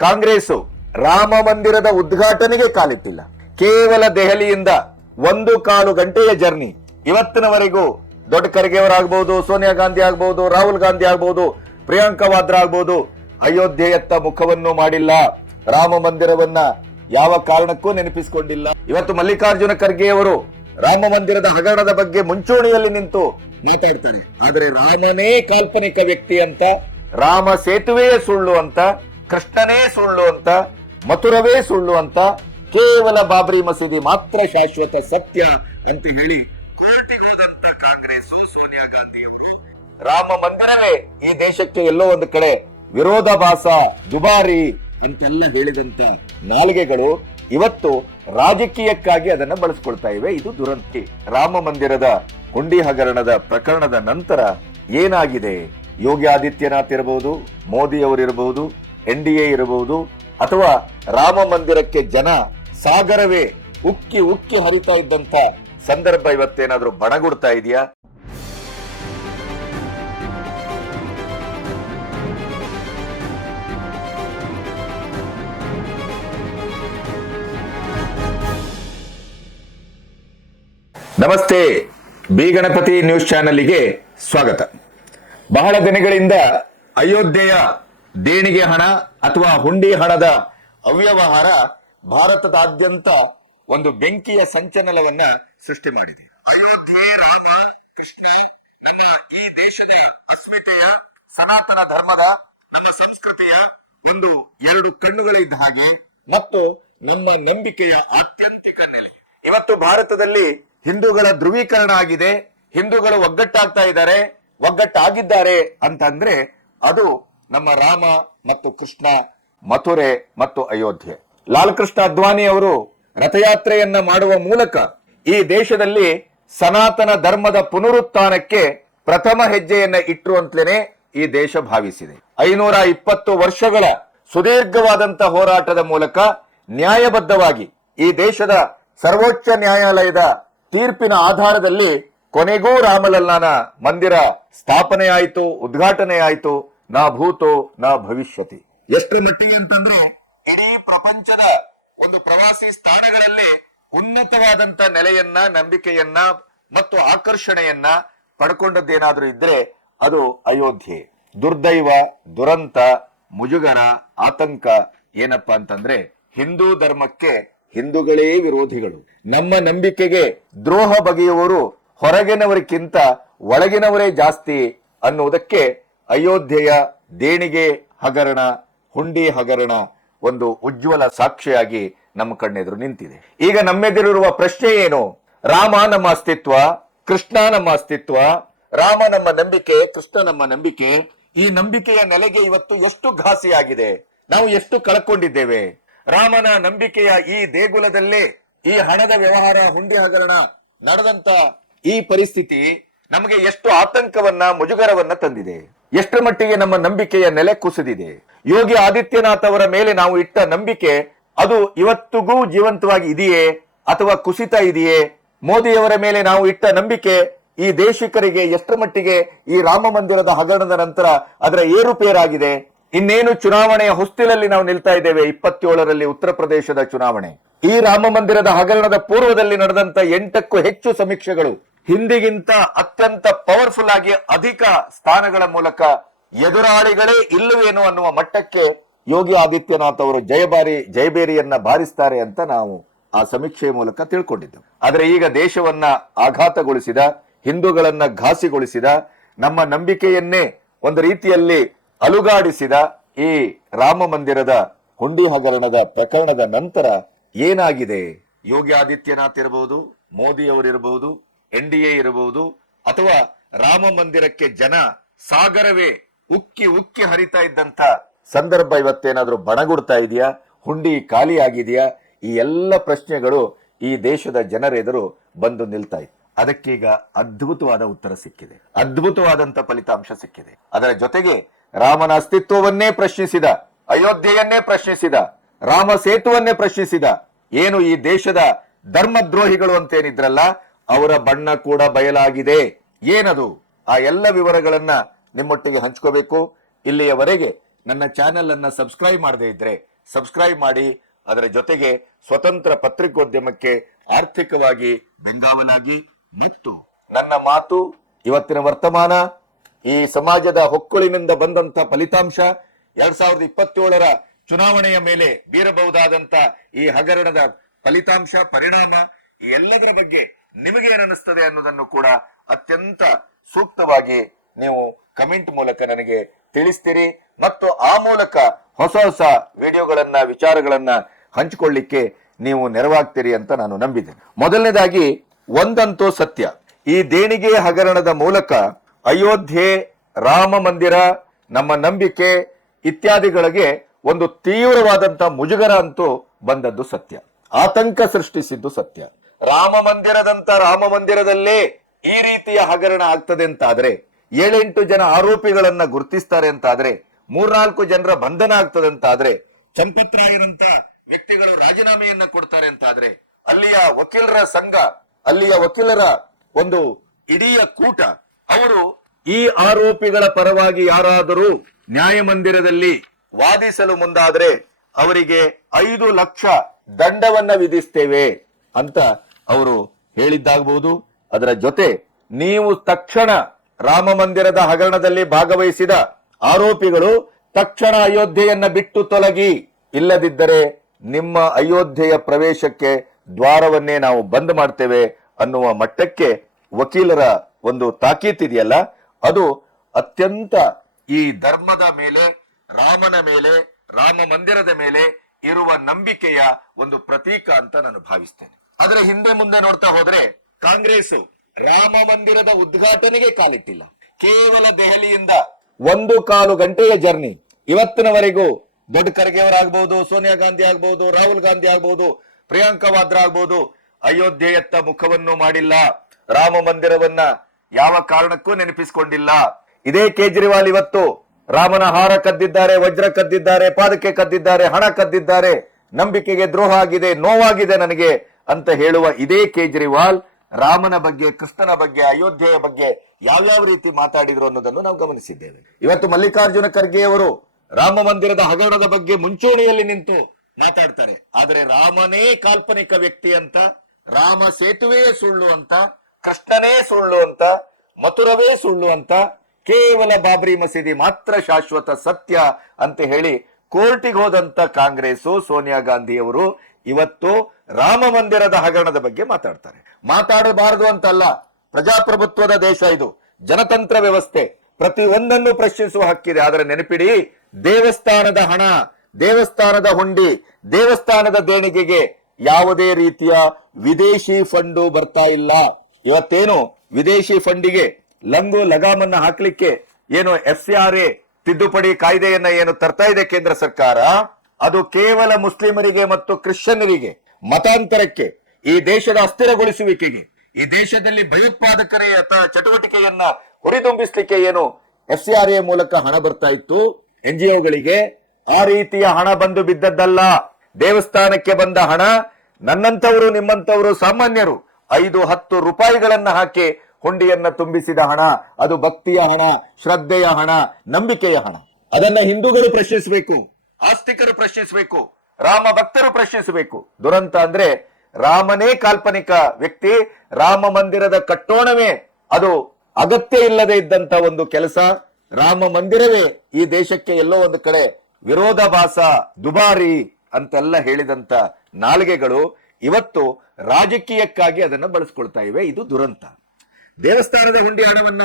ಕಾಂಗ್ರೆಸ್ ರಾಮ ಮಂದಿರದ ಉದ್ಘಾಟನೆಗೆ ಕಾಲಿಟ್ಟಿಲ್ಲ. ಕೇವಲ ದೆಹಲಿಯಿಂದ 1 ಗಂಟೆಯ ಜರ್ನಿ. ಇವತ್ತಿನವರೆಗೂ ದೊಡ್ಡ ಖರ್ಗೆಯವರಾಗಬಹುದು, ಸೋನಿಯಾ ಗಾಂಧಿ ಆಗಬಹುದು, ರಾಹುಲ್ ಗಾಂಧಿ ಆಗಬಹುದು, ಪ್ರಿಯಾಂಕಾ ವಾದ್ರಾ ಆಗಬಹುದು, ಅಯೋಧ್ಯೆಯತ್ತ ಮುಖವನ್ನು ಮಾಡಿಲ್ಲ. ರಾಮ ಮಂದಿರವನ್ನ ಯಾವ ಕಾರಣಕ್ಕೂ ನೆನಪಿಸಿಕೊಂಡಿಲ್ಲ. ಇವತ್ತು ಮಲ್ಲಿಕಾರ್ಜುನ ಖರ್ಗೆಯವರು ರಾಮ ಮಂದಿರದ ಹಗರಣದ ಬಗ್ಗೆ ಮುಂಚೂಣಿಯಲ್ಲಿ ನಿಂತು ಮಾತಾಡ್ತಾರೆ. ಆದರೆ ರಾಮನೇ ಕಾಲ್ಪನಿಕ ವ್ಯಕ್ತಿ ಅಂತ, ರಾಮ ಸೇತುವೆಯೇ ಸುಳ್ಳು ಅಂತ, ಕೃಷ್ಣನೇ ಸುಳ್ಳು ಅಂತ, ಮಥುರವೇ ಸುಳ್ಳು ಅಂತ, ಕೇವಲ ಬಾಬರಿ ಮಸೀದಿ ಮಾತ್ರ ಶಾಶ್ವತ ಸತ್ಯ ಅಂತ ಹೇಳಿ ಕೋರ್ಟಿಗೆ ಹೋದಂತ ಕಾಂಗ್ರೆಸ್, ಸೋನಿಯಾ ಗಾಂಧಿ ಅವರು ರಾಮ ಮಂದಿರವೇ ಈ ದೇಶಕ್ಕೆ ಎಲ್ಲೋ ಒಂದು ಕಡೆ ವಿರೋಧಾಭಾಸ, ದುಬಾರಿ ಅಂತೆಲ್ಲ ಹೇಳಿದಂತ ನಾಲ್ಗೆಗಳು ಇವತ್ತು ರಾಜಕೀಯಕ್ಕಾಗಿ ಅದನ್ನ ಬಳಸ್ಕೊಳ್ತಾ ಇವೆ. ಇದು ದುರಂತಿ. ರಾಮ ಮಂದಿರದ ಹುಂಡಿ ಹಗರಣದ ಪ್ರಕರಣದ ನಂತರ ಏನಾಗಿದೆ? ಯೋಗಿ ಆದಿತ್ಯನಾಥ್ ಇರಬಹುದು, ಮೋದಿ ಅವರಿರಬಹುದು, NDA ಇರಬಹುದು, ಅಥವಾ ರಾಮ ಮಂದಿರಕ್ಕೆ ಜನ ಸಾಗರವೇ ಉಕ್ಕಿ ಉಕ್ಕಿ ಹರಿತಾ ಇದ್ದಂತ ಸಂದರ್ಭ ಇವತ್ತೇನಾದ್ರೂ ಬಣಗುಡ್ತಾ ಇದೆಯಾ? ನಮಸ್ತೆ, ಬಿ ಗಣಪತಿ ನ್ಯೂಸ್ ಚಾನೆಲ್ಗೆ ಸ್ವಾಗತ. ಬಹಳ ದಿನಗಳಿಂದ ಅಯೋಧ್ಯೆಯ ದೇಣಿಗೆ ಹಣ ಅಥವಾ ಹುಂಡಿ ಹಣದ ಅವ್ಯವಹಾರ ಭಾರತದಾದ್ಯಂತ ಒಂದು ಬೆಂಕಿಯ ಸಂಚಲನವನ್ನ ಸೃಷ್ಟಿ ಮಾಡಿದೆ. ಅಯೋಧ್ಯೆ, ರಾಮ, ಕೃಷ್ಣ ನನ್ನ ಈ ದೇಶದ ಅಸ್ಮಿತೆಯ, ಸನಾತನ ಧರ್ಮದ, ನಮ್ಮ ಸಂಸ್ಕೃತಿಯ ಒಂದು 2 ಕಣ್ಣುಗಳಿದ್ದ ಹಾಗೆ ಮತ್ತು ನಮ್ಮ ನಂಬಿಕೆಯ ಆತ್ಯಂತಿಕ ನೆಲೆ. ಇವತ್ತು ಭಾರತದಲ್ಲಿ ಹಿಂದೂಗಳ ಧ್ರುವೀಕರಣ ಆಗಿದೆ. ಹಿಂದೂಗಳು ಒಗ್ಗಟ್ಟಾಗ್ತಾ ಇದ್ದಾರೆ, ಒಗ್ಗಟ್ಟಾಗಿದ್ದಾರೆ ಅಂತಂದ್ರೆ ಅದು ನಮ್ಮ ರಾಮ ಮತ್ತು ಕೃಷ್ಣ, ಮಥುರೆ ಮತ್ತು ಅಯೋಧ್ಯೆ. ಲಾಲ್ ಕೃಷ್ಣ ಅದ್ವಾನಿ ಅವರು ರಥಯಾತ್ರೆಯನ್ನ ಮಾಡುವ ಮೂಲಕ ಈ ದೇಶದಲ್ಲಿ ಸನಾತನ ಧರ್ಮದ ಪುನರುತ್ಥಾನಕ್ಕೆ ಪ್ರಥಮ ಹೆಜ್ಜೆಯನ್ನ ಇಟ್ರು ಅಂತಲೇ ಈ ದೇಶ ಭಾವಿಸಿದೆ. 520 ವರ್ಷಗಳ ಸುದೀರ್ಘವಾದಂತ ಹೋರಾಟದ ಮೂಲಕ ನ್ಯಾಯಬದ್ಧವಾಗಿ ಈ ದೇಶದ ಸರ್ವೋಚ್ಚ ನ್ಯಾಯಾಲಯದ ತೀರ್ಪಿನ ಆಧಾರದಲ್ಲಿ ಕೊನೆಗೂ ರಾಮಲಲ್ಲಾನ ಮಂದಿರ ಸ್ಥಾಪನೆ ಆಯಿತು, ಉದ್ಘಾಟನೆ ಆಯಿತು. ನಾ ಭೂತೋ ನಾ ಭವಿಷ್ಯತಿ. ಎಷ್ಟರ ಮಟ್ಟಿಗೆ ಅಂತಂದ್ರೆ ಇಡೀ ಪ್ರಪಂಚದ ಒಂದು ಪ್ರವಾಸಿ ಸ್ಥಾನಗಳಲ್ಲಿ ಉನ್ನತವಾದಂತ ನೆಲೆಯನ್ನ, ನಂಬಿಕೆಯನ್ನ ಮತ್ತು ಆಕರ್ಷಣೆಯನ್ನ ಪಡ್ಕೊಂಡದ್ದೇನಾದ್ರೂ ಇದ್ರೆ ಅದು ಅಯೋಧ್ಯೆ. ದುರ್ದೈವ, ದುರಂತ, ಮುಜುಗರ, ಆತಂಕ ಏನಪ್ಪಾ ಅಂತಂದ್ರೆ ಹಿಂದೂ ಧರ್ಮಕ್ಕೆ ಹಿಂದೂಗಳೇ ವಿರೋಧಿಗಳು. ನಮ್ಮ ನಂಬಿಕೆಗೆ ದ್ರೋಹ ಬಗೆಯುವವರು ಹೊರಗಿನವರಿಗಿಂತ ಒಳಗಿನವರೇ ಜಾಸ್ತಿ ಅನ್ನುವುದಕ್ಕೆ ಅಯೋಧ್ಯೆಯ ದೇಣಿಗೆ ಹಗರಣ, ಹುಂಡಿ ಹಗರಣ ಒಂದು ಉಜ್ವಲ ಸಾಕ್ಷಿಯಾಗಿ ನಮ್ಮ ಕಣ್ಣೆದುರು ನಿಂತಿದೆ. ಈಗ ನಮ್ಮೆದುರಿರುವ ಪ್ರಶ್ನೆ ಏನು? ರಾಮ ನಮ್ಮ ಅಸ್ತಿತ್ವ, ಕೃಷ್ಣ ನಮ್ಮ ಅಸ್ತಿತ್ವ, ರಾಮ ನಮ್ಮ ನಂಬಿಕೆ, ಕೃಷ್ಣ ನಮ್ಮ ನಂಬಿಕೆ. ಈ ನಂಬಿಕೆಯ ನೆಲೆಗೆ ಇವತ್ತು ಎಷ್ಟು ಘಾಸಿಯಾಗಿದೆ, ನಾವು ಎಷ್ಟು ಕಳ್ಕೊಂಡಿದ್ದೇವೆ. ರಾಮನ ನಂಬಿಕೆಯ ಈ ದೇಗುಲದಲ್ಲೇ ಈ ಹಣದ ವ್ಯವಹಾರ, ಹುಂಡಿ ಹಗರಣ ನಡೆದಂತ ಈ ಪರಿಸ್ಥಿತಿ ನಮಗೆ ಎಷ್ಟು ಆತಂಕವನ್ನ, ಮುಜುಗರವನ್ನ ತಂದಿದೆ. ಎಷ್ಟರ ಮಟ್ಟಿಗೆ ನಮ್ಮ ನಂಬಿಕೆಯ ನೆಲೆ ಕುಸಿದಿದೆ. ಯೋಗಿ ಆದಿತ್ಯನಾಥ್ ಅವರ ಮೇಲೆ ನಾವು ಇಟ್ಟ ನಂಬಿಕೆ ಅದು ಇವತ್ತಿಗೂ ಜೀವಂತವಾಗಿ ಇದೆಯೇ ಅಥವಾ ಕುಸಿತ ಇದೆಯೇ? ಮೋದಿಯವರ ಮೇಲೆ ನಾವು ಇಟ್ಟ ನಂಬಿಕೆ ಈ ದೇಶಿಕರಿಗೆ ಎಷ್ಟರ ಮಟ್ಟಿಗೆ ಈ ರಾಮ ಮಂದಿರದ ಹಗರಣದ ನಂತರ ಅದರ ಏರುಪೇರಾಗಿದೆ? ಇನ್ನೇನು ಚುನಾವಣೆಯ ಹೊಸ್ತಿಲಲ್ಲಿ ನಾವು ನಿಲ್ತಾ ಇದ್ದೇವೆ. 27ರಲ್ಲಿ ಉತ್ತರ ಪ್ರದೇಶದ ಚುನಾವಣೆ. ಈ ರಾಮ ಮಂದಿರದ ಹಗರಣದ ಪೂರ್ವದಲ್ಲಿ ನಡೆದಂತ 8ಕ್ಕೂ ಹೆಚ್ಚು ಸಮೀಕ್ಷೆಗಳು ಹಿಂದಿಗಿಂತ ಅತ್ಯಂತ ಪವರ್ಫುಲ್ ಆಗಿ ಅಧಿಕ ಸ್ಥಾನಗಳ ಮೂಲಕ ಎದುರಾಳಿಗಳೇ ಇಲ್ಲವೇನು ಅನ್ನುವ ಮಟ್ಟಕ್ಕೆ ಯೋಗಿ ಆದಿತ್ಯನಾಥ್ ಅವರು ಜಯಬೇರಿಯನ್ನ ಬಾರಿಸ್ತಾರೆ ಅಂತ ನಾವು ಆ ಸಮೀಕ್ಷೆಯ ಮೂಲಕ ತಿಳ್ಕೊಂಡಿದ್ದೆವು. ಆದರೆ ಈಗ ದೇಶವನ್ನ ಆಘಾತಗೊಳಿಸಿದ, ಹಿಂದೂಗಳನ್ನ ಘಾಸಿಗೊಳಿಸಿದ, ನಮ್ಮ ನಂಬಿಕೆಯನ್ನೇ ಒಂದು ರೀತಿಯಲ್ಲಿ ಅಲುಗಾಡಿಸಿದ ಈ ರಾಮ ಮಂದಿರದ ಹುಂಡಿ ಹಗರಣದ ಪ್ರಕರಣದ ನಂತರ ಏನಾಗಿದೆ? ಯೋಗಿ ಆದಿತ್ಯನಾಥ್ ಇರಬಹುದು, ಮೋದಿ ಅವರಿರಬಹುದು, NDA ಇರಬಹುದು, ಅಥವಾ ರಾಮ ಮಂದಿರಕ್ಕೆ ಜನ ಸಾಗರವೇ ಉಕ್ಕಿ ಉಕ್ಕಿ ಹರಿತಾ ಇದ್ದಂತ ಸಂದರ್ಭ ಇವತ್ತೇನಾದ್ರೂ ಬಣಗುಡ್ತಾ ಇದೆಯಾ? ಹುಂಡಿ ಖಾಲಿ ಆಗಿದೆಯಾ? ಈ ಎಲ್ಲ ಪ್ರಶ್ನೆಗಳು ಈ ದೇಶದ ಜನರೆದುರು ಬಂದು ನಿಲ್ತಾ ಇತ್ತು. ಅದಕ್ಕೀಗ ಅದ್ಭುತವಾದ ಉತ್ತರ ಸಿಕ್ಕಿದೆ, ಅದ್ಭುತವಾದಂತ ಫಲಿತಾಂಶ ಸಿಕ್ಕಿದೆ. ಅದರ ಜೊತೆಗೆ ರಾಮನ ಅಸ್ತಿತ್ವವನ್ನೇ ಪ್ರಶ್ನಿಸಿದ, ಅಯೋಧ್ಯೆಯನ್ನೇ ಪ್ರಶ್ನಿಸಿದ, ರಾಮ ಸೇತುವನ್ನೇ ಪ್ರಶ್ನಿಸಿದ ಏನು ಈ ದೇಶದ ಧರ್ಮದ್ರೋಹಿಗಳು ಅಂತೇನಿದ್ರಲ್ಲ ಅವರ ಬಣ್ಣ ಕೂಡ ಬಯಲಾಗಿದೆ. ಏನದು? ಆ ಎಲ್ಲ ವಿವರಗಳನ್ನ ನಿಮ್ಮೊಟ್ಟಿಗೆ ಹಂಚ್ಕೋಬೇಕು. ಇಲ್ಲಿಯವರೆಗೆ ನನ್ನ ಚಾನೆಲ್ ಅನ್ನ ಸಬ್ಸ್ಕ್ರೈಬ್ ಮಾಡದೇ ಇದ್ರೆ ಸಬ್ಸ್ಕ್ರೈಬ್ ಮಾಡಿ. ಅದರ ಜೊತೆಗೆ ಸ್ವತಂತ್ರ ಪತ್ರಿಕೋದ್ಯಮಕ್ಕೆ ಆರ್ಥಿಕವಾಗಿ ಬೆಂಗಾವಲಾಗಿ ಮತ್ತು ನನ್ನ ಮಾತು, ಇವತ್ತಿನ ವರ್ತಮಾನ, ಈ ಸಮಾಜದ ಹೊಕ್ಕುಳಿನಿಂದ ಬಂದಂತ ಫಲಿತಾಂಶ, 2027ರ ಚುನಾವಣೆಯ ಮೇಲೆ ಬೀರಬಹುದಾದಂತ ಈ ಹಗರಣದ ಫಲಿತಾಂಶ, ಪರಿಣಾಮ, ಈ ಎಲ್ಲದರ ಬಗ್ಗೆ ನಿಮಗೆ ಏನನ್ನಿಸ್ತದೆ ಅನ್ನೋದನ್ನು ಕೂಡ ಅತ್ಯಂತ ಸೂಕ್ತವಾಗಿ ನೀವು ಕಮೆಂಟ್ ಮೂಲಕ ನನಗೆ ತಿಳಿಸ್ತೀರಿ ಮತ್ತು ಆ ಮೂಲಕ ಹೊಸ ಹೊಸ ವಿಡಿಯೋಗಳನ್ನ, ವಿಚಾರಗಳನ್ನ ಹಂಚಿಕೊಳ್ಳಿಕ್ಕೆ ನೀವು ನೆರವಾಗ್ತೀರಿ ಅಂತ ನಾನು ನಂಬಿದ್ದೇನೆ. ಮೊದಲನೇದಾಗಿ ಒಂದಂತೂ ಸತ್ಯ, ಈ ದೇಣಿಗೆ ಹಗರಣದ ಮೂಲಕ ಅಯೋಧ್ಯೆ, ರಾಮ ಮಂದಿರ, ನಮ್ಮ ನಂಬಿಕೆ ಇತ್ಯಾದಿಗಳಿಗೆ ಒಂದು ತೀವ್ರವಾದಂತ ಮುಜುಗರ ಅಂತೂ ಬಂದದ್ದು ಸತ್ಯ. ಆತಂಕ ಸೃಷ್ಟಿಸಿದ್ದು ಸತ್ಯ. ರಾಮ ಮಂದಿರದಲ್ಲೇ ಈ ರೀತಿಯ ಹಗರಣ ಆಗ್ತದೆ ಅಂತಾದ್ರೆ, 7-8 ಜನ ಆರೋಪಿಗಳನ್ನ ಗುರುತಿಸ್ತಾರೆ ಅಂತಾದ್ರೆ, 3-4 ಜನರ ಬಂಧನ ಆಗ್ತದೆ ಅಂತಾದ್ರೆ, ಚಂಪತ್ರಾಯರಂತ ವ್ಯಕ್ತಿಗಳು ರಾಜೀನಾಮೆಯನ್ನ ಕೊಡ್ತಾರೆ ಅಂತಾದ್ರೆ, ಅಲ್ಲಿಯ ವಕೀಲರ ಸಂಘ, ಅಲ್ಲಿಯ ವಕೀಲರ ಒಂದು ಇಡೀ ಕೂಟ, ಅವರು ಈ ಆರೋಪಿಗಳ ಪರವಾಗಿ ಯಾರಾದರೂ ನ್ಯಾಯಮಂದಿರದಲ್ಲಿ ವಾದಿಸಲು ಮುಂದಾದ್ರೆ ಅವರಿಗೆ 5 ಲಕ್ಷ ದಂಡವನ್ನ ವಿಧಿಸ್ತೇವೆ ಅಂತ ಅವರು ಹೇಳಿದ್ದಾಗಬಹುದು. ಅದರ ಜೊತೆ ನೀವು ತಕ್ಷಣ ರಾಮ ಮಂದಿರದ ಹಗರಣದಲ್ಲಿ ಭಾಗವಹಿಸಿದ ಆರೋಪಿಗಳು ತಕ್ಷಣ ಅಯೋಧ್ಯೆಯನ್ನ ಬಿಟ್ಟು ತೊಲಗಿ, ಇಲ್ಲದಿದ್ದರೆ ನಿಮ್ಮ ಅಯೋಧ್ಯೆಯ ಪ್ರವೇಶಕ್ಕೆ ದ್ವಾರವನ್ನೇ ನಾವು ಬಂದ್ ಮಾಡ್ತೇವೆ ಅನ್ನುವ ಮಟ್ಟಕ್ಕೆ ವಕೀಲರ ಒಂದು ತಾಕೀತಿದೆಯಲ್ಲ, ಅದು ಅತ್ಯಂತ ಈ ಧರ್ಮದ ಮೇಲೆ, ರಾಮನ ಮೇಲೆ, ರಾಮ ಮಂದಿರದ ಮೇಲೆ ಇರುವ ನಂಬಿಕೆಯ ಒಂದು ಪ್ರತೀಕ ಅಂತ ನಾನು ಭಾವಿಸ್ತೇನೆ. ಅದರ ಹಿಂದೆ ಮುಂದೆ ನೋಡ್ತಾ ಹೋದ್ರೆ ಕಾಂಗ್ರೆಸ್ ರಾಮ ಮಂದಿರದ ಉದ್ಘಾಟನೆಗೆ ಕಾಲಿಟ್ಟಿಲ್ಲ. ಕೇವಲ ದೆಹಲಿಯಿಂದ 1.25 ಗಂಟೆಯ ಜರ್ನಿ. ಇವತ್ತಿನವರೆಗೂ ದೊಡ್ಡ ಖರ್ಗೆ ಅವರಾಗಬಹುದು, ಸೋನಿಯಾ ಗಾಂಧಿ ಆಗಬಹುದು, ರಾಹುಲ್ ಗಾಂಧಿ ಆಗಬಹುದು, ಪ್ರಿಯಾಂಕಾ ವಾದ್ರಾ ಆಗಬಹುದು, ಅಯೋಧ್ಯೆಯತ್ತ ಮುಖವನ್ನು ಮಾಡಿಲ್ಲ. ರಾಮ ಮಂದಿರವನ್ನ ಯಾವ ಕಾರಣಕ್ಕೂ ನೆನಪಿಸಿಕೊಂಡಿಲ್ಲ. ಇದೇ ಕೇಜ್ರಿವಾಲ್ ಇವತ್ತು ರಾಮನ ಹಾರ ಕದ್ದಿದ್ದಾರೆ, ವಜ್ರ ಕದ್ದಿದ್ದಾರೆ, ಪಾದಕೆ ಕದ್ದಿದ್ದಾರೆ, ಹಣ ಕದ್ದಿದ್ದಾರೆ, ನಂಬಿಕೆಗೆ ದ್ರೋಹ ಆಗಿದೆ, ನೋವಾಗಿದೆ ನನಗೆ ಅಂತ ಹೇಳುವ ಇದೇ ಕೇಜ್ರಿವಾಲ್ ರಾಮನ ಬಗ್ಗೆ, ಕೃಷ್ಣನ ಬಗ್ಗೆ, ಅಯೋಧ್ಯೆಯ ಬಗ್ಗೆ ಯಾವ್ಯಾವ ರೀತಿ ಮಾತಾಡಿದ್ರು ಅನ್ನೋದನ್ನು ನಾವು ಗಮನಿಸಿದ್ದೇವೆ. ಇವತ್ತು ಮಲ್ಲಿಕಾರ್ಜುನ ಖರ್ಗೆ ಅವರು ರಾಮ ಮಂದಿರದ ಹಗರಣದ ಬಗ್ಗೆ ಮುಂಚೂಣಿಯಲ್ಲಿ ನಿಂತು ಮಾತಾಡ್ತಾರೆ. ಆದ್ರೆ ರಾಮನೇ ಕಾಲ್ಪನಿಕ ವ್ಯಕ್ತಿ ಅಂತ, ರಾಮ ಸೇತುವೆ ಸುಳ್ಳು ಅಂತ, ಕೃಷ್ಣನೇ ಸುಳ್ಳು ಅಂತ, ಮಥುರವೇ ಸುಳ್ಳು ಅಂತ, ಕೇವಲ ಬಾಬ್ರಿ ಮಸೀದಿ ಮಾತ್ರ ಶಾಶ್ವತ ಸತ್ಯ ಅಂತ ಹೇಳಿ ಕೋರ್ಟಿಗೆ ಹೋದಂತ ಕಾಂಗ್ರೆಸ್, ಸೋನಿಯಾ ಗಾಂಧಿಯವರು ಇವತ್ತು ರಾಮ ಮಂದಿರದ ಹಗರಣದ ಬಗ್ಗೆ ಮಾತಾಡ್ತಾರೆ. ಮಾತಾಡಬಾರದು ಅಂತಲ್ಲ, ಪ್ರಜಾಪ್ರಭುತ್ವದ ದೇಶ ಇದು, ಜನತಂತ್ರ ವ್ಯವಸ್ಥೆ, ಪ್ರತಿ ಒಂದನ್ನು ಪ್ರಶ್ನಿಸುವ ಹಕ್ಕಿದೆ. ಆದರೆ ನೆನಪಿಡಿ, ದೇವಸ್ಥಾನದ ಹಣ, ದೇವಸ್ಥಾನದ ಹುಂಡಿ, ದೇವಸ್ಥಾನದ ದೇಣಿಗೆಗೆ ಯಾವುದೇ ರೀತಿಯ ವಿದೇಶಿ ಫಂಡು ಬರ್ತಾ ಇಲ್ಲ. ಇವತ್ತೇನು ವಿದೇಶಿ ಫಂಡಿಗೆ ಲಂಗು ಲಗಾಮನ್ನ ಹಾಕ್ಲಿಕ್ಕೆ ಏನು FCRA ತಿದ್ದುಪಡಿ ಕಾಯ್ದೆಯನ್ನ ಏನು ತರ್ತಾ ಇದೆ ಕೇಂದ್ರ ಸರ್ಕಾರ, ಅದು ಕೇವಲ ಮುಸ್ಲಿಮರಿಗೆ ಮತ್ತು ಕ್ರಿಶ್ಚಿಯನ್ನರಿಗೆ ಮತಾಂತರಕ್ಕೆ, ಈ ದೇಶದ ಅಸ್ಥಿರಗೊಳಿಸುವಿಕೆಗೆ, ಈ ದೇಶದಲ್ಲಿ ಭಯೋತ್ಪಾದಕರ ಚಟುವಟಿಕೆಯನ್ನ ಹುರಿದುಂಬಿಸ್ಲಿಕ್ಕೆ ಏನು FCRA ಮೂಲಕ ಹಣ ಬರ್ತಾ ಇತ್ತು NGOಗಳಿಗೆ, ಆ ರೀತಿಯ ಹಣ ಬಂದು ಬಿದ್ದದ್ದಲ್ಲ. ದೇವಸ್ಥಾನಕ್ಕೆ ಬಂದ ಹಣ ನನ್ನಂತವರು, ನಿಮ್ಮಂತವರು, ಸಾಮಾನ್ಯರು 5-10 ರೂಪಾಯಿಗಳನ್ನ ಹಾಕಿ ಹುಂಡಿಯನ್ನ ತುಂಬಿಸಿದ ಹಣ. ಅದು ಭಕ್ತಿಯ ಹಣ, ಶ್ರದ್ಧೆಯ ಹಣ, ನಂಬಿಕೆಯ ಹಣ. ಅದನ್ನ ಹಿಂದೂಗಳು ಪ್ರಶ್ನಿಸಬೇಕು, ಆಸ್ತಿಕರು ಪ್ರಶ್ನಿಸಬೇಕು, ರಾಮ ಭಕ್ತರು ಪ್ರಶ್ನಿಸಬೇಕು. ದುರಂತ ಅಂದ್ರೆ ರಾಮನೇ ಕಾಲ್ಪನಿಕ ವ್ಯಕ್ತಿ, ರಾಮ ಮಂದಿರದ ಕಟ್ಟೋಣವೇ ಅದು ಅಗತ್ಯ ಇಲ್ಲದೆ ಇದ್ದಂತ ಒಂದು ಕೆಲಸ. ರಾಮ ಮಂದಿರವೇ ಈ ದೇಶಕ್ಕೆ ಎಲ್ಲೋ ಒಂದು ಕಡೆ ವಿರೋಧಾಭಾಸ, ದುಬಾರಿ ಅಂತೆಲ್ಲ ಹೇಳಿದಂತ ನಾಲಿಗೆಗಳು ಇವತ್ತು ರಾಜಕೀಯಕ್ಕಾಗಿ ಅದನ್ನ ಬಳಸ್ಕೊಳ್ತಾ ಇವೆ. ಇದು ದುರಂತ. ದೇವಸ್ಥಾನದ ಹುಂಡಿ ಹಣವನ್ನ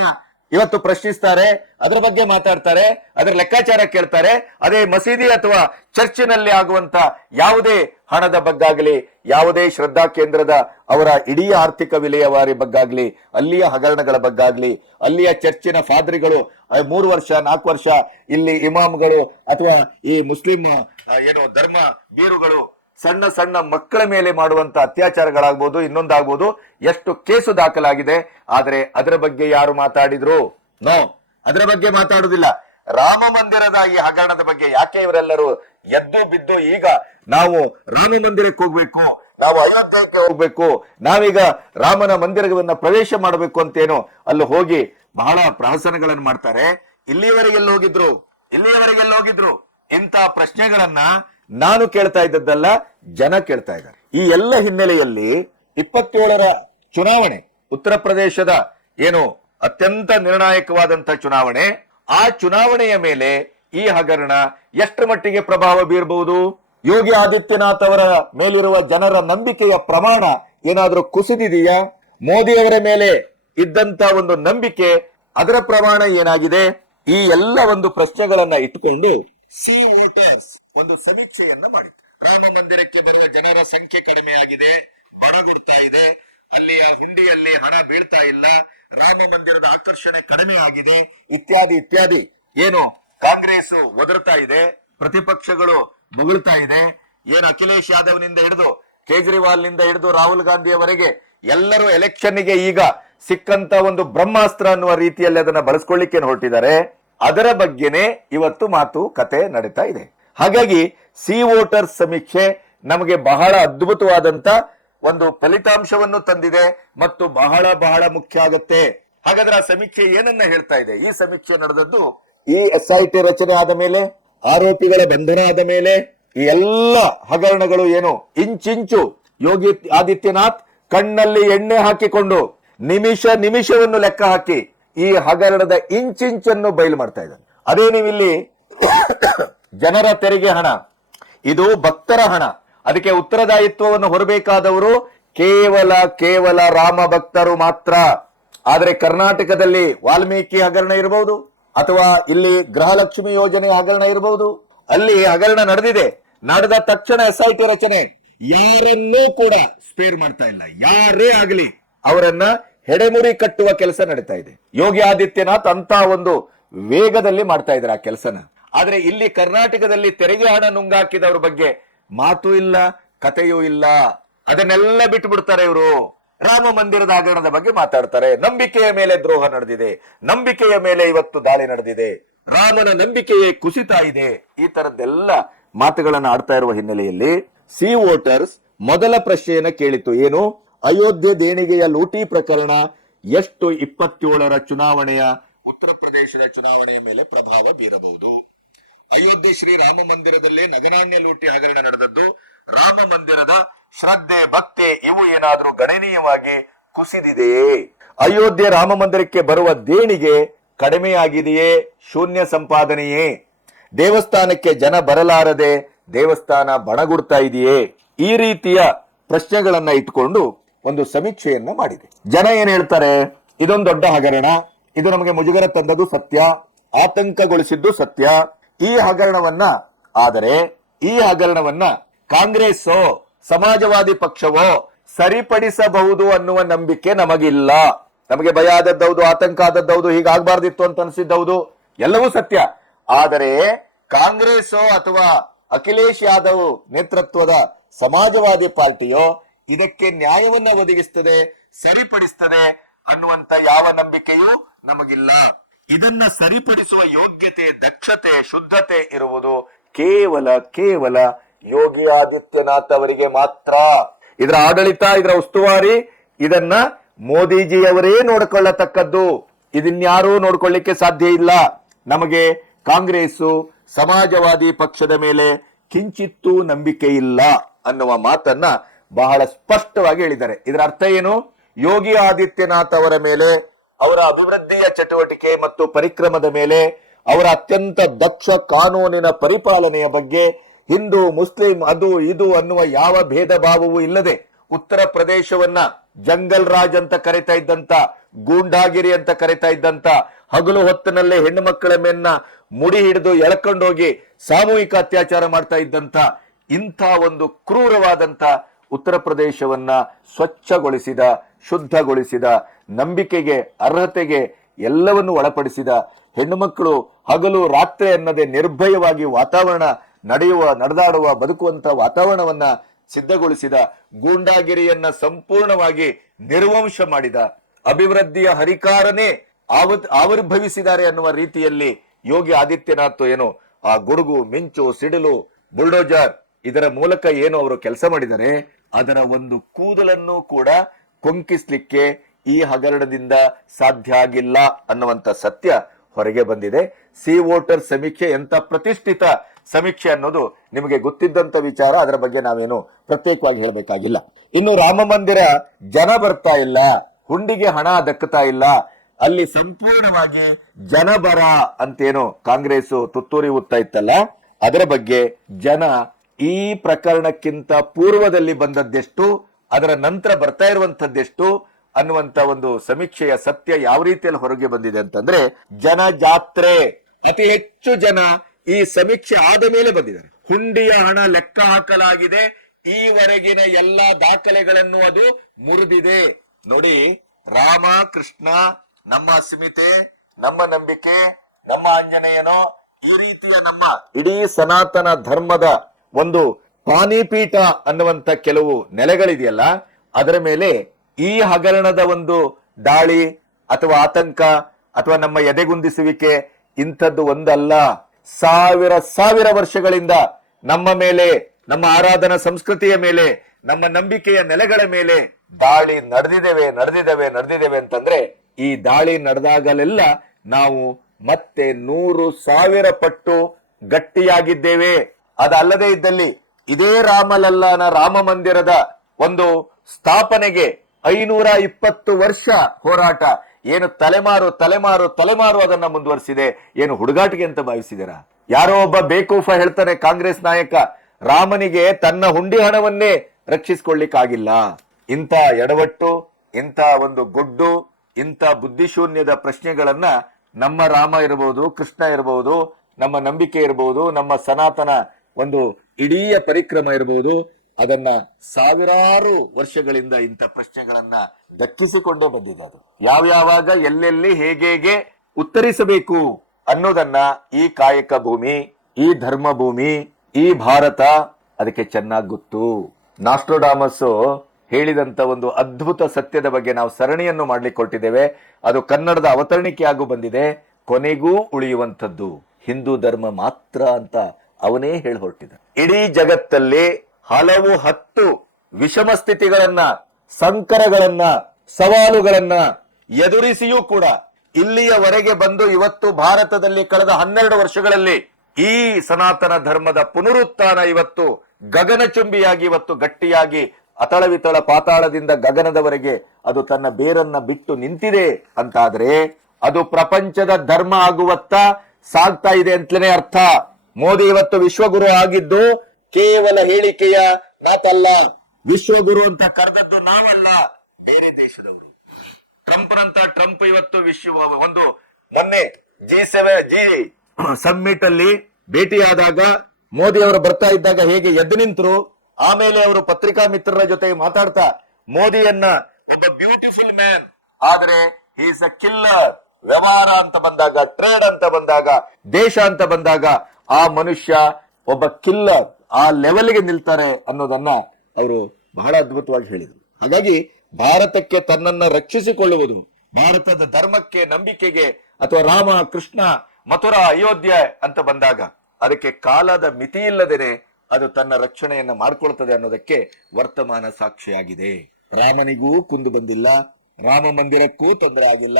ಇವತ್ತು ಪ್ರಶ್ನಿಸ್ತಾರೆ, ಅದರ ಬಗ್ಗೆ ಮಾತಾಡ್ತಾರೆ, ಅದರ ಲೆಕ್ಕಾಚಾರ ಕೇಳ್ತಾರೆ. ಅದೇ ಮಸೀದಿ ಅಥವಾ ಚರ್ಚಿನಲ್ಲಿ ಆಗುವಂತ ಯಾವುದೇ ಹಣದ ಬಗ್ಗಾಗ್ಲಿ, ಯಾವುದೇ ಶ್ರದ್ಧಾ ಕೇಂದ್ರದ ಅವರ ಇಡೀ ಆರ್ಥಿಕ ವಿಲೇವಾರಿ ಬಗ್ಗಾಗ್ಲಿ, ಅಲ್ಲಿಯ ಹಗರಣಗಳ ಬಗ್ಗಾಗ್ಲಿ, ಅಲ್ಲಿಯ ಚರ್ಚಿನ ಫಾದ್ರಿಗಳು 3 ವರ್ಷ 4 ವರ್ಷ ಇಲ್ಲಿ ಇಮಾಮ್ಗಳು ಅಥವಾ ಈ ಮುಸ್ಲಿಂ ಧರ್ಮ ಬೀರುಗಳು ಸಣ್ಣ ಸಣ್ಣ ಮಕ್ಕಳ ಮೇಲೆ ಮಾಡುವಂತ ಅತ್ಯಾಚಾರಗಳಾಗ್ಬೋದು, ಇನ್ನೊಂದಾಗ್ಬೋದು, ಎಷ್ಟು ಕೇಸು ದಾಖಲಾಗಿದೆ. ಆದ್ರೆ ಅದರ ಬಗ್ಗೆ ಯಾರು ಮಾತಾಡಿದ್ರು? ನೋ, ಅದರ ಬಗ್ಗೆ ಮಾತಾಡುದಿಲ್ಲ. ರಾಮ ಮಂದಿರದ ಈ ಹಗರಣದ ಬಗ್ಗೆ ಯಾಕೆ ಇವರೆಲ್ಲರೂ ಎದ್ದು ಬಿದ್ದು ಈಗ ನಾವು ರಾಮ ಮಂದಿರಕ್ಕೆ ಹೋಗ್ಬೇಕು, ನಾವು ಅಯೋಧ್ಯಕ್ಕೆ ಹೋಗ್ಬೇಕು, ನಾವೀಗ ರಾಮನ ಮಂದಿರವನ್ನ ಪ್ರವೇಶ ಮಾಡಬೇಕು ಅಂತೇನೋ ಅಲ್ಲಿ ಹೋಗಿ ಬಹಳ ಪ್ರಹಸನಗಳನ್ನು ಮಾಡ್ತಾರೆ. ಇಲ್ಲಿಯವರೆಗೆ ಎಲ್ಲಿ ಹೋಗಿದ್ರು? ಇಲ್ಲಿಯವರೆಗೆ ಹೋಗಿದ್ರು? ಇಂಥ ಪ್ರಶ್ನೆಗಳನ್ನ ನಾನು ಕೇಳ್ತಾ ಇದ್ದದ್ದಲ್ಲ, ಜನ ಕೇಳ್ತಾ ಇದ್ದಾರೆ. ಈ ಎಲ್ಲ ಹಿನ್ನೆಲೆಯಲ್ಲಿ 27ರ ಚುನಾವಣೆ, ಉತ್ತರ ಪ್ರದೇಶದ ಏನು ಅತ್ಯಂತ ನಿರ್ಣಾಯಕವಾದಂತ ಚುನಾವಣೆ, ಆ ಚುನಾವಣೆಯ ಮೇಲೆ ಈ ಹಗರಣ ಎಷ್ಟರ ಮಟ್ಟಿಗೆ ಪ್ರಭಾವ ಬೀರಬಹುದು? ಯೋಗಿ ಆದಿತ್ಯನಾಥ್ ಅವರ ಮೇಲಿರುವ ಜನರ ನಂಬಿಕೆಯ ಪ್ರಮಾಣ ಏನಾದ್ರೂ ಕುಸಿದಿದೆಯಾ? ಮೋದಿ ಅವರ ಮೇಲೆ ಇದ್ದಂತ ಒಂದು ನಂಬಿಕೆ, ಅದರ ಪ್ರಮಾಣ ಏನಾಗಿದೆ? ಈ ಎಲ್ಲ ಒಂದು ಪ್ರಶ್ನೆಗಳನ್ನ ಇಟ್ಟುಕೊಂಡು ಸಿ ವೋಟರ್ಸ್ ಒಂದು ಸಮೀಕ್ಷೆಯನ್ನ ಮಾಡಿ, ರಾಮ ಮಂದಿರಕ್ಕೆ ಬರುವ ಜನರ ಸಂಖ್ಯೆ ಕಡಿಮೆ ಆಗಿದೆ, ಬಡಗುಡ್ತಾ ಇದೆ, ಅಲ್ಲಿಯ ಹುಂಡಿಯಲ್ಲಿ ಹಣ ಬೀಳ್ತಾ ಇಲ್ಲ, ರಾಮ ಮಂದಿರದ ಆಕರ್ಷಣೆ ಕಡಿಮೆ ಆಗಿದೆ, ಇತ್ಯಾದಿ ಇತ್ಯಾದಿ ಏನು ಕಾಂಗ್ರೆಸ್ ಒದರ್ತಾ ಇದೆ, ಪ್ರತಿಪಕ್ಷಗಳು ಮುಗುಳ್ತಾ ಇದೆ. ಏನು ಅಖಿಲೇಶ್ ಯಾದವ್ ನಿಂದ ಹಿಡಿದು ಕೇಜ್ರಿವಾಲ್ ನಿಂದ ಹಿಡಿದು ರಾಹುಲ್ ಗಾಂಧಿಯವರೆಗೆ ಎಲ್ಲರೂ ಎಲೆಕ್ಷನ್ಗೆ ಈಗ ಸಿಕ್ಕಂತ ಒಂದು ಬ್ರಹ್ಮಾಸ್ತ್ರ ಅನ್ನುವ ರೀತಿಯಲ್ಲಿ ಅದನ್ನ ಬಳಸ್ಕೊಳ್ಳಿಕ್ಕೆ ಹೊರಟಿದ್ದಾರೆ. ಅದರ ಬಗ್ಗೆನೇ ಇವತ್ತು ಮಾತು ಕತೆ ನಡೀತಾ ಇದೆ. ಹಾಗಾಗಿ ಸಿ ವೋಟರ್ ಸಮೀಕ್ಷೆ ನಮಗೆ ಬಹಳ ಅದ್ಭುತವಾದಂತ ಒಂದು ಫಲಿತಾಂಶವನ್ನು ತಂದಿದೆ ಮತ್ತು ಬಹಳ ಬಹಳ ಮುಖ್ಯ ಆಗತ್ತೆ. ಹಾಗಾದ್ರೆ ಆ ಸಮೀಕ್ಷೆ ಏನನ್ನ ಹೇಳ್ತಾ ಇದೆ? ಈ ಸಮೀಕ್ಷೆ ನಡೆದದ್ದು ಈ SIT ರಚನೆ ಆದ ಮೇಲೆ, ಆರೋಪಿಗಳ ಬಂಧನ ಆದ ಮೇಲೆ, ಈ ಎಲ್ಲ ಹಗರಣಗಳು ಏನು ಇಂಚಿಂಚು ಯೋಗಿ ಆದಿತ್ಯನಾಥ್ ಕಣ್ಣಲ್ಲಿ ಎಣ್ಣೆ ಹಾಕಿಕೊಂಡು ನಿಮಿಷವನ್ನು ಲೆಕ್ಕ ಹಾಕಿ ಈ ಹಗರಣದ ಇಂಚಿಂಚನ್ನು ಬಯಲು ಮಾಡ್ತಾ ಇದ್ದಾನೆ. ಅದೇ ನೀವಿಲ್ಲಿ ಜನರ ತೆರಿಗೆ ಹಣ, ಇದು ಭಕ್ತರ ಹಣ, ಅದಕ್ಕೆ ಉತ್ತರದಾಯಿತ್ವವನ್ನು ಹೊರಬೇಕಾದವರು ಕೇವಲ ರಾಮ ಭಕ್ತರು ಮಾತ್ರ. ಆದರೆ ಕರ್ನಾಟಕದಲ್ಲಿ ವಾಲ್ಮೀಕಿ ಹಗರಣ ಇರಬಹುದು, ಅಥವಾ ಇಲ್ಲಿ ಗೃಹಲಕ್ಷ್ಮಿ ಯೋಜನೆ ಹಗರಣ ಇರಬಹುದು. ಅಲ್ಲಿ ಹಗರಣ ನಡೆದಿದೆ, ನಡೆದ ತಕ್ಷಣ SIT ರಚನೆ, ಯಾರನ್ನೂ ಕೂಡ ಸ್ಪೇರ್ ಮಾಡ್ತಾ ಇಲ್ಲ. ಯಾರೇ ಆಗಲಿ ಅವರನ್ನ ಹೆಡೆಮುರಿ ಕಟ್ಟುವ ಕೆಲಸ ನಡೀತಾ ಇದೆ. ಯೋಗಿ ಆದಿತ್ಯನಾಥ್ ಅಂತ ಒಂದು ವೇಗದಲ್ಲಿ ಮಾಡ್ತಾ ಇದ್ದಾರೆ ಆ ಕೆಲಸನ. ಆದ್ರೆ ಇಲ್ಲಿ ಕರ್ನಾಟಕದಲ್ಲಿ ತೆರಿಗೆ ಹಣ ನುಂಗಾಕಿದವ್ರ ಬಗ್ಗೆ ಮಾತು ಇಲ್ಲ, ಕಥೆಯೂ ಇಲ್ಲ. ಅದನ್ನೆಲ್ಲ ಬಿಟ್ಟು ಬಿಡ್ತಾರೆ ಇವರು. ರಾಮ ಮಂದಿರದ ಹಗರಣದ ಬಗ್ಗೆ ಮಾತಾಡ್ತಾರೆ. ನಂಬಿಕೆಯ ಮೇಲೆ ದ್ರೋಹ ನಡೆದಿದೆ, ನಂಬಿಕೆಯ ಮೇಲೆ ಇವತ್ತು ದಾಳಿ ನಡೆದಿದೆ, ರಾಮನ ನಂಬಿಕೆಯೇ ಕುಸಿತಾ ಇದೆ. ಈ ತರದ್ದೆಲ್ಲ ಮಾತುಗಳನ್ನು ಆಡ್ತಾ ಇರುವ ಹಿನ್ನೆಲೆಯಲ್ಲಿ ಸಿ ವೋಟರ್ಸ್ ಮೊದಲ ಪ್ರಶ್ನೆಯನ್ನ ಕೇಳಿತು. ಏನು? ಅಯೋಧ್ಯೆ ದೇಣಿಗೆಯ ಲೂಟಿ ಪ್ರಕರಣ ಎಷ್ಟು 27ರ ಚುನಾವಣೆಯ, ಉತ್ತರ ಪ್ರದೇಶದ ಚುನಾವಣೆಯ ಮೇಲೆ ಪ್ರಭಾವ ಬೀರಬಹುದು? ಅಯೋಧ್ಯೆ ಶ್ರೀ ರಾಮ ಮಂದಿರದಲ್ಲೇ ನಗನಾಣ್ಯ ಲೂಟಿ ಹಗರಣ ನಡೆದದ್ದು, ರಾಮ ಮಂದಿರದ ಶ್ರದ್ಧೆ ಭಕ್ತಿ ಇವು ಏನಾದ್ರೂ ಗಣನೀಯವಾಗಿ ಕುಸಿದಿದೆಯೇ? ಅಯೋಧ್ಯೆ ರಾಮ ಮಂದಿರಕ್ಕೆ ಬರುವ ದೇಣಿಗೆ ಕಡಿಮೆಯಾಗಿದೆಯೇ? ಶೂನ್ಯ ಸಂಪಾದನೆಯೇ? ದೇವಸ್ಥಾನಕ್ಕೆ ಜನ ಬರಲಾರದೆ ದೇವಸ್ಥಾನ ಬಣಗುಡ್ತಾ ಇದೆಯೇ? ಈ ರೀತಿಯ ಪ್ರಶ್ನೆಗಳನ್ನ ಇಟ್ಕೊಂಡು ಒಂದು ಸಮೀಕ್ಷೆಯನ್ನ ಮಾಡಿದೆ. ಜನ ಏನ್ ಹೇಳ್ತಾರೆ? ಇದೊಂದು ದೊಡ್ಡ ಹಗರಣ, ಇದು ನಮಗೆ ಮುಜುಗರ ತಂದದ್ದು ಸತ್ಯ, ಆತಂಕಗೊಳಿಸಿದ್ದು ಸತ್ಯ. ಈ ಹಗರಣವನ್ನ ಕಾಂಗ್ರೆಸ್ಸೋ ಸಮಾಜವಾದಿ ಪಕ್ಷವೋ ಸರಿಪಡಿಸಬಹುದು ಅನ್ನುವ ನಂಬಿಕೆ ನಮಗಿಲ್ಲ. ನಮಗೆ ಭಯ ಆದದ್ದೌದು, ಆತಂಕ ಆದದ್ದೌದು, ಹೀಗಾಗಬಾರ್ದಿತ್ತು ಅಂತ ಅನಿಸಿದ್ದೌದು, ಎಲ್ಲವೂ ಸತ್ಯ. ಆದರೆ ಕಾಂಗ್ರೆಸ್ಸೋ ಅಥವಾ ಅಖಿಲೇಶ್ ಯಾದವ್ ನೇತೃತ್ವದ ಸಮಾಜವಾದಿ ಪಾರ್ಟಿಯೋ ಇದಕ್ಕೆ ನ್ಯಾಯವನ್ನ ಒದಗಿಸ್ತದೆ, ಸರಿಪಡಿಸ್ತದೆ ಅನ್ನುವಂತ ಯಾವ ನಂಬಿಕೆಯೂ ನಮಗಿಲ್ಲ. ಇದನ್ನ ಸರಿಪಡಿಸುವ ಯೋಗ್ಯತೆ, ದಕ್ಷತೆ, ಶುದ್ಧತೆ ಇರುವುದು ಕೇವಲ ಯೋಗಿ ಆದಿತ್ಯನಾಥ್ ಅವರಿಗೆ ಮಾತ್ರ. ಇದರ ಆಡಳಿತ, ಇದರ ಉಸ್ತುವಾರಿ ಇದನ್ನ ಮೋದಿಜಿಯವರೇ ನೋಡಿಕೊಳ್ಳತಕ್ಕದ್ದು. ಇದನ್ಯಾರೂ ನೋಡ್ಕೊಳ್ಳಿಕ್ಕೆ ಸಾಧ್ಯ ಇಲ್ಲ. ನಮಗೆ ಕಾಂಗ್ರೆಸ್ ಸಮಾಜವಾದಿ ಪಕ್ಷದ ಮೇಲೆ ಕಿಂಚಿತ್ತೂ ನಂಬಿಕೆ ಇಲ್ಲ ಅನ್ನುವ ಮಾತನ್ನ ಬಹಳ ಸ್ಪಷ್ಟವಾಗಿ ಹೇಳಿದ್ದಾರೆ. ಇದರ ಅರ್ಥ ಏನು? ಯೋಗಿ ಆದಿತ್ಯನಾಥ್ ಅವರ ಮೇಲೆ, ಅವರ ಅಭಿವೃದ್ಧಿಯ ಚಟುವಟಿಕೆ ಮತ್ತು ಪರಿಕ್ರಮದ ಮೇಲೆ, ಅವರ ಅತ್ಯಂತ ದಕ್ಷ ಕಾನೂನಿನ ಪರಿಪಾಲನೆಯ ಬಗ್ಗೆ, ಹಿಂದೂ ಮುಸ್ಲಿಂ ಅದು ಇದು ಅನ್ನುವ ಯಾವ ಭೇದ ಭಾವವೂ ಇಲ್ಲದೆ ಉತ್ತರ ಪ್ರದೇಶವನ್ನ ಜಂಗಲ್ ರಾಜ್ ಅಂತ ಕರಿತಾ ಇದ್ದಂತ, ಗೂಂಡಾಗಿರಿ ಅಂತ ಕರಿತಾ ಇದ್ದಂತ, ಹಗಲು ಹೊತ್ತಿನಲ್ಲೇ ಹೆಣ್ಣು ಮಕ್ಕಳ ಮೇನ್ನ ಮುಡಿ ಹಿಡಿದು ಎಳ್ಕೊಂಡೋಗಿ ಸಾಮೂಹಿಕ ಅತ್ಯಾಚಾರ ಮಾಡ್ತಾ ಇದ್ದಂತ ಇಂಥ ಒಂದು ಕ್ರೂರವಾದಂತ ಉತ್ತರ ಪ್ರದೇಶವನ್ನ ಸ್ವಚ್ಛಗೊಳಿಸಿದ, ಶುದ್ಧಗೊಳಿಸಿದ, ನಂಬಿಕೆಗೆ, ಅರ್ಹತೆಗೆ ಎಲ್ಲವನ್ನು ಒಳಪಡಿಸಿದ, ಹೆಣ್ಣು ಮಕ್ಕಳು ಹಗಲು ರಾತ್ರಿ ಅನ್ನದೇ ನಿರ್ಭಯವಾಗಿ ವಾತಾವರಣ ನಡೆದಾಡುವ ಬದುಕುವಂತ ವಾತಾವರಣವನ್ನ ಸಿದ್ಧಗೊಳಿಸಿದ, ಗೂಂಡಾಗಿರಿಯನ್ನ ಸಂಪೂರ್ಣವಾಗಿ ನಿರ್ವಂಶ ಮಾಡಿದ, ಅಭಿವೃದ್ಧಿಯ ಹರಿಕಾರನೇ ಆವಿರ್ಭವಿಸಿದ್ದಾರೆ ಅನ್ನುವ ರೀತಿಯಲ್ಲಿ ಯೋಗಿ ಆದಿತ್ಯನಾಥ್ ಏನು ಆ ಗುಡುಗು, ಮಿಂಚು, ಸಿಡಿಲು, ಬುಲ್ಡೋಜರ್ ಇದರ ಮೂಲಕ ಏನು ಅವರು ಕೆಲಸ ಮಾಡಿದರೆ ಅದರ ಒಂದು ಕೂದಲನ್ನು ಕೂಡ ಕೊಂಕಿಸ್ಲಿಕ್ಕೆ ಈ ಹಗರಣದಿಂದ ಸಾಧ್ಯ ಆಗಿಲ್ಲ ಅನ್ನುವಂತ ಸತ್ಯ ಹೊರಗೆ ಬಂದಿದೆ. ಸಿ ವೋಟರ್ ಸಮೀಕ್ಷೆ ಎಂತ ಪ್ರತಿಷ್ಠಿತ ಸಮೀಕ್ಷೆ ಅನ್ನೋದು ನಿಮಗೆ ಗೊತ್ತಿದ್ದಂತ ವಿಚಾರ, ಅದರ ಬಗ್ಗೆ ನಾವೇನು ಪ್ರತ್ಯೇಕವಾಗಿ ಹೇಳಬೇಕಾಗಿಲ್ಲ. ಇನ್ನು ರಾಮ ಮಂದಿರ ಜನ ಬರ್ತಾ ಇಲ್ಲ, ಹುಂಡಿಗೆ ಹಣ ದಕ್ಕತಾ ಇಲ್ಲ, ಅಲ್ಲಿ ಸಂಪೂರ್ಣವಾಗಿ ಜನಬರ ಅಂತೇನು ಕಾಂಗ್ರೆಸ್ ತುತ್ತೂರಿ ಉತ್ತಾ ಇತ್ತಲ್ಲ, ಅದರ ಬಗ್ಗೆ ಜನ ಈ ಪ್ರಕರಣಕ್ಕಿಂತ ಪೂರ್ವದಲ್ಲಿ ಬಂದದ್ದೆಷ್ಟು, ಅದರ ನಂತರ ಬರ್ತಾ ಇರುವಂತದ್ದೆಷ್ಟು ಅನ್ನುವಂತ ಒಂದು ಸಮೀಕ್ಷೆಯ ಸತ್ಯ ಯಾವ ರೀತಿಯಲ್ಲಿ ಹೊರಗೆ ಬಂದಿದೆ ಅಂತಂದ್ರೆ, ಜನ ಜಾತ್ರೆ ಅತಿ ಹೆಚ್ಚು ಜನ ಈ ಸಮೀಕ್ಷೆ ಆದ ಮೇಲೆ ಬಂದಿದ್ದಾರೆ. ಹುಂಡಿಯ ಹಣ ಲೆಕ್ಕ ಹಾಕಲಾಗಿದೆ, ಈವರೆಗಿನ ಎಲ್ಲಾ ದಾಖಲೆಗಳನ್ನು ಅದು ಮುರಿದಿದೆ. ನೋಡಿ, ರಾಮ ಕೃಷ್ಣ, ನಮ್ಮ ಅಸ್ಮಿತೆ, ನಮ್ಮ ನಂಬಿಕೆ, ನಮ್ಮ ಆಂಜನೇಯನೋ, ಈ ರೀತಿಯ ನಮ್ಮ ಇಡೀ ಸನಾತನ ಧರ್ಮದ ಒಂದು ಪಾನಿಪೀಠ ಅನ್ನುವಂತ ಕೆಲವು ನೆಲೆಗಳಿದೆಯಲ್ಲ, ಅದರ ಮೇಲೆ ಈ ಹಗರಣದ ಒಂದು ದಾಳಿ ಅಥವಾ ಆತಂಕ ಅಥವಾ ನಮ್ಮ ಎದೆಗುಂದಿಸುವಿಕೆ ಇಂಥದ್ದು ಒಂದಲ್ಲ. ಸಾವಿರ ವರ್ಷಗಳಿಂದ ನಮ್ಮ ಮೇಲೆ, ನಮ್ಮ ಆರಾಧನಾ ಸಂಸ್ಕೃತಿಯ ಮೇಲೆ, ನಮ್ಮ ನಂಬಿಕೆಯ ನೆಲೆಗಳ ಮೇಲೆ ದಾಳಿ ನಡೆದಿದ್ದೇವೆ ಅಂತಂದ್ರೆ, ಈ ದಾಳಿ ನಡೆದಾಗಲೆಲ್ಲ ನಾವು ಮತ್ತೆ 100,000 ಪಟ್ಟು ಗಟ್ಟಿಯಾಗಿದ್ದೇವೆ. ಅದಲ್ಲದೆ ಇದ್ದಲ್ಲಿ ಇದೇ ರಾಮಲಲ್ಲಾನ ರಾಮ ಮಂದಿರದ ಒಂದು ಸ್ಥಾಪನೆಗೆ 520 ವರ್ಷ ಹೋರಾಟ ಏನು ತಲೆಮಾರು ಅದನ್ನ ಮುಂದುವರಿಸಿದೆ. ಏನು ಹುಡುಗಾಟಿಗೆ ಅಂತ ಭಾವಿಸಿದಿರಾ? ಯಾರೋ ಒಬ್ಬ ಬೇಕೂಫ ಹೇಳ್ತಾನೆ, ಕಾಂಗ್ರೆಸ್ ನಾಯಕ, ರಾಮನಿಗೆ ತನ್ನ ಹುಂಡಿ ಹಣವನ್ನೇ ರಕ್ಷಿಸಿಕೊಳ್ಳಿಕ್ಕಾಗಿಲ್ಲ. ಇಂಥ ಎಡವಟ್ಟು, ಇಂಥ ಒಂದು ಗೊಡ್ಡು, ಇಂಥ ಬುದ್ಧಿಶೂನ್ಯದ ಪ್ರಶ್ನೆಗಳನ್ನ ನಮ್ಮ ರಾಮ ಇರಬಹುದು, ಕೃಷ್ಣ ಇರಬಹುದು, ನಮ್ಮ ನಂಬಿಕೆ ಇರಬಹುದು, ನಮ್ಮ ಸನಾತನ ಒಂದು ಇಡೀ ಪರಿಕ್ರಮ ಇರಬಹುದು, ಅದನ್ನ ಸಾವಿರಾರು ವರ್ಷಗಳಿಂದ ಇಂಥ ಪ್ರಶ್ನೆಗಳನ್ನ ದಕ್ಕಿಸಿಕೊಂಡೇ ಬಂದಿದೆ. ಅದು ಯಾವ್ಯಾವಾಗ ಎಲ್ಲೆಲ್ಲಿ ಹೇಗೆ ಉತ್ತರಿಸಬೇಕು ಅನ್ನೋದನ್ನ ಈ ಕಾಯಕ ಭೂಮಿ, ಈ ಧರ್ಮ ಭೂಮಿ, ಈ ಭಾರತ ಅದಕ್ಕೆ ಚೆನ್ನಾಗಿ ಗೊತ್ತು. ನಾಸ್ಟ್ರೋಡಾಮಸ್ ಹೇಳಿದಂತ ಒಂದು ಅದ್ಭುತ ಸತ್ಯದ ಬಗ್ಗೆ ನಾವು ಸರಣಿಯನ್ನು ಮಾಡ್ಲಿಕ್ಕೆ ಹೊರಟಿದ್ದೇವೆ. ಅದು ಕನ್ನಡದ ಅವತರಣಿಕೆಯಾಗೂ ಬಂದಿದೆ. ಕೊನೆಗೂ ಉಳಿಯುವಂಥದ್ದು ಹಿಂದೂ ಧರ್ಮ ಮಾತ್ರ ಅಂತ ಅವನೇ ಹೇಳಿ ಹೊರಟಿದ್ದ. ಇಡೀ ಜಗತ್ತಲ್ಲಿ ಹಲವು 10 ವಿಷಮ ಸ್ಥಿತಿಗಳನ್ನ, ಸಂಕರಗಳನ್ನ, ಸವಾಲುಗಳನ್ನ ಎದುರಿಸಿಯೂ ಕೂಡ ಇಲ್ಲಿಯವರೆಗೆ ಬಂದು ಇವತ್ತು ಭಾರತದಲ್ಲಿ ಕಳೆದ 12 ವರ್ಷಗಳಲ್ಲಿ ಈ ಸನಾತನ ಧರ್ಮದ ಪುನರುತ್ಥಾನ ಇವತ್ತು ಗಗನಚುಂಬಿಯಾಗಿ, ಇವತ್ತು ಗಟ್ಟಿಯಾಗಿ ಅತಳವಿತಳ ಪಾತಾಳದಿಂದ ಗಗನದವರೆಗೆ ಅದು ತನ್ನ ಬೇರನ್ನ ಬಿಟ್ಟು ನಿಂತಿದೆ ಅಂತಾದ್ರೆ, ಅದು ಪ್ರಪಂಚದ ಧರ್ಮ ಆಗುವತ್ತ ಸಾಗ್ತಾ ಇದೆ ಅಂತಲೇ ಅರ್ಥ. ಮೋದಿ ಇವತ್ತು ವಿಶ್ವಗುರು ಆಗಿದ್ದು ಕೇವಲ ಹೇಳಿಕೆಯ ಮಾತಲ್ಲ. ವಿಶ್ವಗುರು ಅಂತ ಕರೆದದ್ದು ನಾವಲ್ಲ, ಬೇರೆ ದೇಶದವರು. ಟ್ರಂಪ್ ಇವತ್ತು ಒಂದು ಮೊನ್ನೆ G7 ಸಮ್ಮಿಟ್ ಅಲ್ಲಿ ಭೇಟಿಯಾದಾಗ ಮೋದಿ ಅವರು ಬರ್ತಾ ಇದ್ದಾಗ ಹೇಗೆ ಎದ್ದು ನಿಂತರು, ಆಮೇಲೆ ಅವರು ಪತ್ರಿಕಾ ಮಿತ್ರರ ಜೊತೆಗೆ ಮಾತಾಡ್ತಾ ಮೋದಿಯನ್ನ ಒಬ್ಬ ಬ್ಯೂಟಿಫುಲ್ ಮ್ಯಾನ್, ಆದ್ರೆ ಹಿ ಈಸ್ ಅ ಕಿಲ್ಲರ್. ವ್ಯವಹಾರ ಅಂತ ಬಂದಾಗ, ಟ್ರೇಡ್ ಅಂತ ಬಂದಾಗ, ದೇಶ ಅಂತ ಬಂದಾಗ ಆ ಮನುಷ್ಯ ಒಬ್ಬ ಕಿಲ್ಲರ್, ಆ ಲೆವೆಲ್ಗೆ ನಿಲ್ತಾರೆ ಅನ್ನೋದನ್ನ ಅವರು ಬಹಳ ಅದ್ಭುತವಾಗಿ ಹೇಳಿದರು. ಹಾಗಾಗಿ ಭಾರತಕ್ಕೆ ತನ್ನನ್ನ ರಕ್ಷಿಸಿಕೊಳ್ಳುವುದು, ಭಾರತದ ಧರ್ಮಕ್ಕೆ, ನಂಬಿಕೆಗೆ ಅಥವಾ ರಾಮ ಕೃಷ್ಣ ಮಥುರಾ ಅಯೋಧ್ಯೆ ಅಂತ ಬಂದಾಗ ಅದಕ್ಕೆ ಕಾಲದ ಮಿತಿ ಇಲ್ಲದೇನೆ ಅದು ತನ್ನ ರಕ್ಷಣೆಯನ್ನ ಮಾಡ್ಕೊಳ್ತದೆ ಅನ್ನೋದಕ್ಕೆ ವರ್ತಮಾನ ಸಾಕ್ಷಿಯಾಗಿದೆ. ರಾಮನಿಗೂ ಕುಂದು ಬಂದಿಲ್ಲ, ರಾಮ ಮಂದಿರಕ್ಕೂ ತೊಂದರೆ ಆಗಿಲ್ಲ,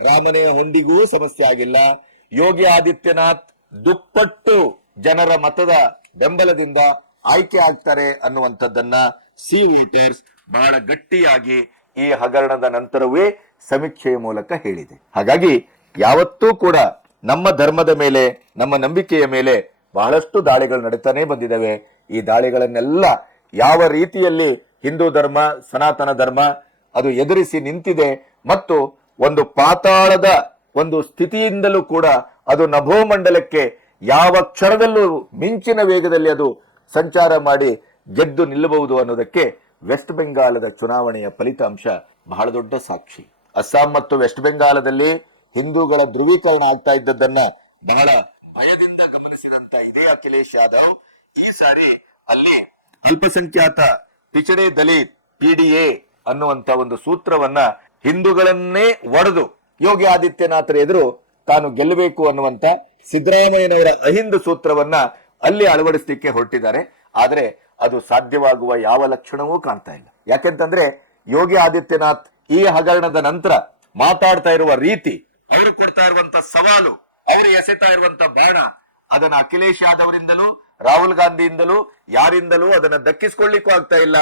ರಾಮನೆಯ ಹೊಂದಿಗೂ ಸಮಸ್ಯೆ ಆಗಿಲ್ಲ. ಯೋಗಿ ಆದಿತ್ಯನಾಥ್ ದುಪ್ಪಟ್ಟು ಜನರ ಮತದ ಬೆಂಬಲದಿಂದ ಆಯ್ಕೆ ಆಗ್ತಾರೆ ಅನ್ನುವಂಥದ್ದನ್ನ ಸಿ ವೋಟರ್ಸ್ ಬಹಳ ಗಟ್ಟಿಯಾಗಿ ಈ ಹಗರಣದ ನಂತರವೇ ಸಮೀಕ್ಷೆಯ ಮೂಲಕ ಹೇಳಿದೆ. ಹಾಗಾಗಿ ಯಾವತ್ತೂ ಕೂಡ ನಮ್ಮ ಧರ್ಮದ ಮೇಲೆ, ನಮ್ಮ ನಂಬಿಕೆಯ ಮೇಲೆ ಬಹಳಷ್ಟು ದಾಳಿಗಳು ನಡೀತಾನೆ ಬಂದಿದ್ದಾವೆ. ಈ ದಾಳಿಗಳನ್ನೆಲ್ಲ ಯಾವ ರೀತಿಯಲ್ಲಿ ಹಿಂದೂ ಧರ್ಮ, ಸನಾತನ ಧರ್ಮ ಅದು ಎದುರಿಸಿ ನಿಂತಿದೆ ಮತ್ತು ಒಂದು ಪಾತಾಳದ ಒಂದು ಸ್ಥಿತಿಯಿಂದಲೂ ಕೂಡ ಅದು ನಭೋಮಂಡಲಕ್ಕೆ ಯಾವ ಕ್ಷಣದಲ್ಲೂ ಮಿಂಚಿನ ವೇಗದಲ್ಲಿ ಅದು ಸಂಚಾರ ಮಾಡಿ ಗೆದ್ದು ನಿಲ್ಲಬಹುದು ಅನ್ನೋದಕ್ಕೆ ವೆಸ್ಟ್ ಬೆಂಗಾಲದ ಚುನಾವಣೆಯ ಫಲಿತಾಂಶ ಬಹಳ ದೊಡ್ಡ ಸಾಕ್ಷಿ. ಅಸ್ಸಾಂ ಮತ್ತು ವೆಸ್ಟ್ ಬೆಂಗಾಲದಲ್ಲಿ ಹಿಂದೂಗಳ ಧ್ರುವೀಕರಣ ಆಗ್ತಾ ಇದ್ದದ್ದನ್ನ ಬಹಳ ಭಯದಿಂದ ಗಮನಿಸಿದಂತ ಇದೇ ಅಖಿಲೇಶ್ ಯಾದವ್ ಈ ಸಾರಿ ಅಲ್ಲಿ ಅಲ್ಪಸಂಖ್ಯಾತ ಪಿಚಡೆ ದಲಿತ್ PDA ಅನ್ನುವಂತ ಒಂದು ಸೂತ್ರವನ್ನ ಹಿಂದೂಗಳನ್ನೇ ಒಡೆದು ಯೋಗಿ ಆದಿತ್ಯನಾಥರ ಎದುರು ತಾನು ಗೆಲ್ಲಬೇಕು ಅನ್ನುವಂತ ಸಿದ್ದರಾಮಯ್ಯನವರ ಅಹಿಂದ ಸೂತ್ರವನ್ನ ಅಲ್ಲಿ ಅಳವಡಿಸಲಿಕ್ಕೆ ಹೊರಟಿದ್ದಾರೆ. ಆದ್ರೆ ಅದು ಸಾಧ್ಯವಾಗುವ ಯಾವ ಲಕ್ಷಣವೂ ಕಾಣ್ತಾ ಇಲ್ಲ. ಯಾಕೆಂತಂದ್ರೆ ಯೋಗಿ ಆದಿತ್ಯನಾಥ್ ಈ ಹಗರಣದ ನಂತರ ಮಾತಾಡ್ತಾ ಇರುವ ರೀತಿ ಅವರು ಕೊಡ್ತಾ ಇರುವಂತ ಸವಾಲು, ಅವರು ಎಸೆತಾ ಇರುವಂತ ಬಾಣ, ಅದನ್ನ ಅಖಿಲೇಶ್ ಯಾದವ್ರಿಂದಲೂ ರಾಹುಲ್ ಗಾಂಧಿಯಿಂದಲೂ ಯಾರಿಂದಲೂ ಅದನ್ನ ದಕ್ಕಿಸ್ಕೊಳ್ಳಿಕ್ಕೂ ಆಗ್ತಾ ಇಲ್ಲ,